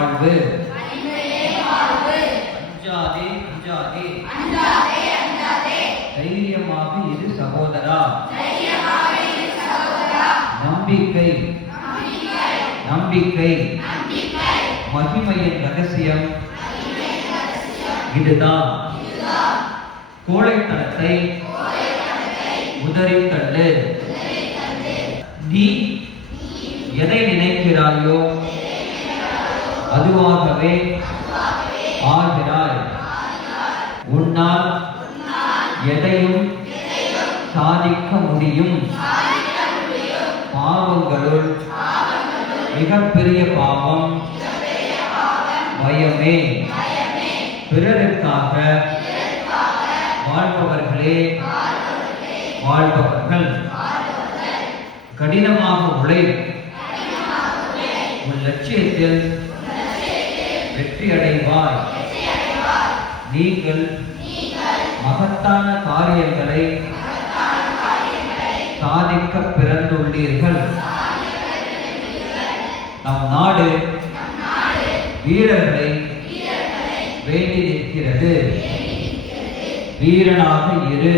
வாழ்வு. அஞ்சாதே அஞ்சாதே, தைரியமாக இரு சகோதரா. நம்பிக்கை நம்பிக்கை மகிமையின் ரகசியம் இதுதான். கோழைத்தனத்தை உதறித்தள்ளு. நீ எதை நினைக்கிறாயோ அதுவாகவே ஆகிறாய். உன்னால் எதையும் சாதிக்க முடியும். பாவங்களுள் மிகப்பெரிய பாவம் பயமே. பிறருக்காக வாழ்பவர்களே வாழ்பவர்கள். கடினமாக உழை. உன் லட்சியத்தில் வெற்றி அடைவாய். நீங்கள் மகத்தான காரியங்களை சாதிக்க பிறந்துள்ளீர்கள். நம் நாடு வீரர்களை வேண்டி நிற்கிறது. வீரனாக இரு.